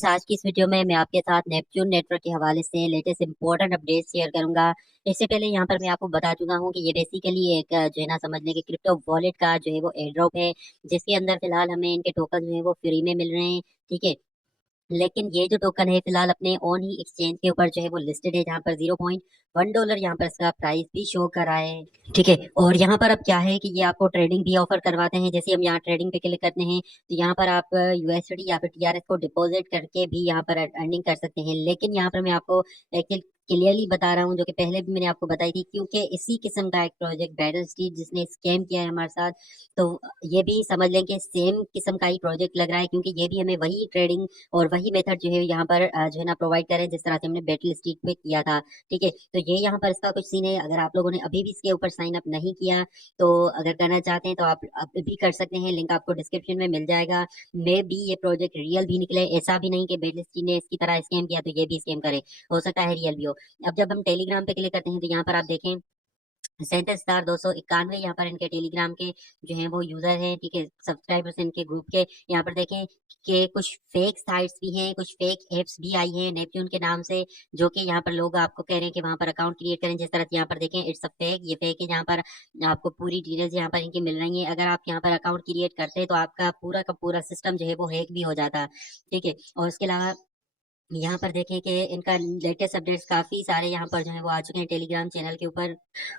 Friends, आज की इस वीडियो में मैं आपके साथ नेपच्यून नेटवर्क के हवाले से लेटेस्ट इंपॉर्टेंट अपडेट शेयर करूंगा। इससे पहले यहाँ पर मैं आपको बता चुका हूँ कि ये बेसिकली एक जो है ना समझ लें कि क्रिप्टो वॉलेट का जो है वो एयर ड्रॉप है, जिसके अंदर फिलहाल हमें इनके टोकन जो है वो फ्री में मिल रहे हैं। ठीक है, लेकिन ये जो टोकन है फिलहाल अपने ओन ही एक्सचेंज के ऊपर जो है वो लिस्टेड है, जहाँ पर $0.1 यहाँ पर इसका प्राइस भी शो कर रहा है। ठीक है, और यहाँ पर अब क्या है कि ये आपको ट्रेडिंग भी ऑफर करवाते हैं। जैसे हम यहाँ ट्रेडिंग पे क्लिक करते हैं तो यहाँ पर आप यूएसडी या फिर टीआरएस को डिपॉजिट करके भी यहाँ पर अर्निंग कर सकते हैं। लेकिन यहाँ पर मैं आपको क्लियरली बता रहा हूँ, जो कि पहले भी मैंने आपको बताई थी, क्योंकि इसी किस्म का एक प्रोजेक्ट बैटल स्ट्रीट जिसने स्कैम किया है हमारे साथ, तो ये भी समझ लें कि सेम किस्म का ही प्रोजेक्ट लग रहा है, क्योंकि ये भी हमें वही ट्रेडिंग और वही मेथड जो है यहाँ पर जो है ना प्रोवाइड करें जिस तरह से हमने बैटल स्ट्रीट पे किया था। ठीक है, तो ये यहाँ पर इसका कुछ सीन है। अगर आप लोगों ने अभी भी इसके ऊपर साइन अप नहीं किया तो अगर करना चाहते हैं तो आप अभी भी कर सकते हैं, लिंक आपको डिस्क्रिप्शन में मिल जाएगा। मे भी ये प्रोजेक्ट रियल भी निकले, ऐसा भी नहीं कि बैटल स्ट्रीट ने इसकी तरह स्कैम किया तो ये भी स्कैम करे, हो सकता है रियल भी हो। अब जब हम टेलीग्राम पे क्लिक करते हैं तो यहाँ पर आप देखें 37,291 यहाँ पर इनके टेलीग्राम के जो है वो यूजर हैं। ठीक है, सब्सक्राइबर्स इनके ग्रुप के। यहाँ पर देखें कि कुछ फेक साइट्स भी हैं, कुछ फेक एप्स भी आई हैं नेपच्यून के नाम से, जो कि यहाँ पर लोग आपको कह रहे हैं कि वहां पर अकाउंट क्रिएट करें। जिस तरह से यहाँ पर देखें इट्स अ फेक, ये फेक है। यहाँ पर आपको पूरी डिटेल्स यहाँ पर इनकी मिल रही है। अगर आप यहाँ पर अकाउंट क्रिएट करते हैं तो आपका पूरा का पूरा सिस्टम जो है वो हैक भी हो जाता। ठीक है, और इसके अलावा यहाँ पर देखें कि इनका लेटेस्ट अपडेट्स काफी सारे यहाँ पर जो है वो आ चुके हैं टेलीग्राम चैनल के ऊपर।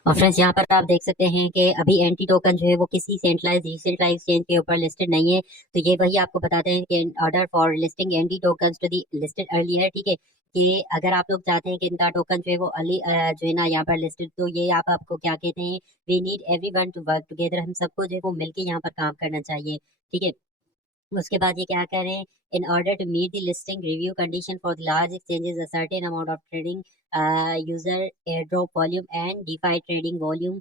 और फ्रेंड्स, यहाँ पर आप देख सकते हैं कि अभी एंटी टोकन जो है वो किसी सेंट्रलाइज डिसेंट्रलाइज चेन के ऊपर लिस्टेड नहीं है। तो ये वही आपको बताते हैं कि order for listing anti token to the listed earlier. ठीक है, कि अगर आप लोग चाहते हैं कि इनका टोकन जो है वो अर्ली जो है ना यहाँ पर लिस्टेड, तो ये आप आपको क्या कहते हैं, we need everyone to work together, हम सबको जो है वो मिलके यहाँ पर काम करना चाहिए। ठीक है, उसके बाद ये क्या कह रहे हैं, in order to meet the listing review condition for the large exchanges a certain amount of trading user air drop volume and DeFi trading volume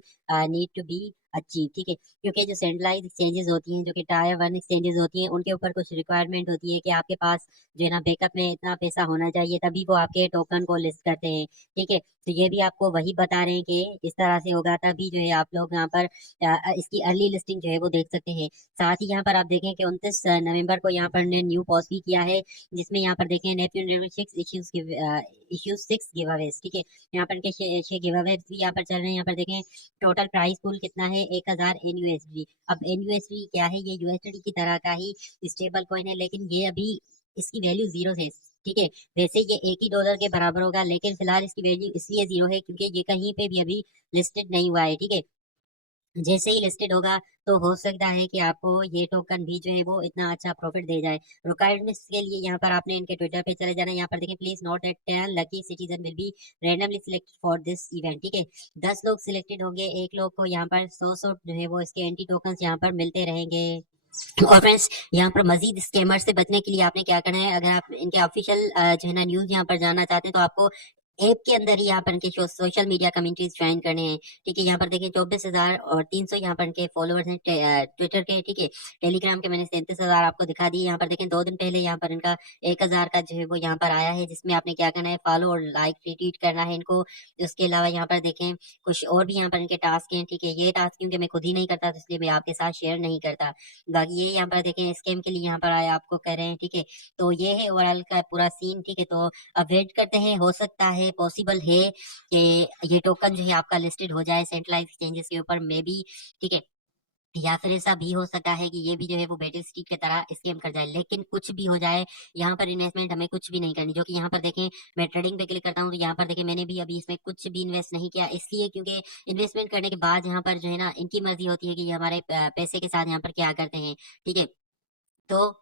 need to be achieve. ठीक है, क्योंकि जो सेंट्रलाइज एक्सचेंजेस होती हैं, जो कि tier one exchanges होती हैं, उनके ऊपर कुछ रिक्वायरमेंट होती है कि आपके पास जो है ना बैकअप में इतना पैसा होना चाहिए, तभी वो आपके टोकन को लिस्ट करते हैं। ठीक है, तो ये भी आपको वही बता रहे हैं कि इस तरह से होगा तभी जो है आप लोग यहाँ पर इसकी अर्ली लिस्टिंग जो है वो देख सकते हैं। साथ ही यहाँ पर आप देखें कि 29 नवंबर को यहाँ पर ने न्यू पॉस्ट भी किया है, जिसमें यहाँ पर देखें Neptune six issues 6 give Awez. ठीक है, यहाँ पर इनके 6 गिव अवेज भी यहाँ पर चल रहे हैं। यहाँ पर देखें टोटल प्राइस पूल कितना है, 1,000 NUSD। अब NUSD क्या है, ये यूएसडी की तरह का ही स्टेबल कॉइन है, लेकिन ये अभी इसकी वैल्यू जीरो है। ठीक है, वैसे ये $1 के बराबर होगा, लेकिन फिलहाल इसकी वैल्यू इसलिए जीरो है क्योंकि ये कहीं पे भी अभी लिस्टेड नहीं हुआ है। ठीक है, जैसे ही लिस्टेड होगा तो हो सकता है कि आपको ये टोकन भी जो है वो इतना अच्छा प्रॉफिट दे जाए। रिक्वायरमेंट्स के लिए यहाँ पर आपने इनके ट्विटर पे चले जाना है। यहाँ पर देखें please note that 10 lucky citizen will be randomly selected for this event. ठीक है, 10 लोग सिलेक्टेड होंगे, एक लोग को यहाँ पर 100 जो है वो इसके एंटी टोकन यहाँ पर मिलते रहेंगे। और फ्रेंड्स, यहाँ पर मजीद स्कैमर से बचने के लिए आपने क्या करना है, अगर आप इनके ऑफिशियल जो है ना न्यूज यहाँ पर जानना चाहते हैं तो आपको ऐप के अंदर ही यहाँ पर इनके सोशल मीडिया कम्युनिटीज ज्वाइन करने हैं। ठीक है, यहाँ पर देखिए 24,300 यहाँ पर इनके फॉलोअर्स हैं ट्विटर के। ठीक है, टेलीग्राम के मैंने 37,000 आपको दिखा दिए। यहाँ पर देखें 2 दिन पहले यहाँ पर इनका 1,000 का जो है वो यहाँ पर आया है, जिसमें आपने क्या करना है, फॉलो और लाइक रिट्वीट करना है इनको। उसके अलावा यहाँ पर देखें कुछ और भी यहाँ पर इनके टास्क हैं। ठीक है, ये टास्क क्योंकि मैं खुद ही नहीं करता तो इसलिए मैं आपके साथ शेयर नहीं करता। बाकी ये यहाँ पर देखें स्कैम के लिए यहाँ पर आए आपको कह रहे हैं। ठीक है, तो ये है ओवरऑल का पूरा सीन। ठीक है, तो अब वेट करते हैं, हो सकता है पॉसिबल है कि ये टोकन जो है आपका लिस्टेड हो जाए सेंट्रलाइज एक्सचेंजेस के ऊपर में भी। ठीक है, या फिर ऐसा भी हो सकता है कि ये भी जो है वो बैटल स्ट्रीट की तरह स्कैम कर जाए। लेकिन कुछ भी हो जाए, यहाँ पर इन्वेस्टमेंट हमें कुछ भी नहीं करनी। जो कि यहाँ पर देखें मैं ट्रेडिंग पे क्लिक करता हूँ तो यहाँ पर देखें मैंने भी अभी इसमें कुछ भी इन्वेस्ट नहीं किया, इसलिए क्योंकि इन्वेस्टमेंट करने के बाद यहाँ पर जो है ना इनकी मर्जी होती है कि ये हमारे पैसे के साथ यहाँ पर क्या करते हैं। ठीक है, तो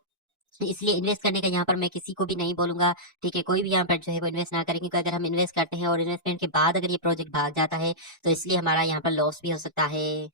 इसलिए इन्वेस्ट करने का यहाँ पर मैं किसी को भी नहीं बोलूंगा। ठीक है, कोई भी यहाँ पर जो है वो इन्वेस्ट ना करें, क्योंकि अगर हम इन्वेस्ट करते हैं और इन्वेस्टमेंट के बाद अगर ये प्रोजेक्ट भाग जाता है तो इसलिए हमारा यहाँ पर लॉस भी हो सकता है।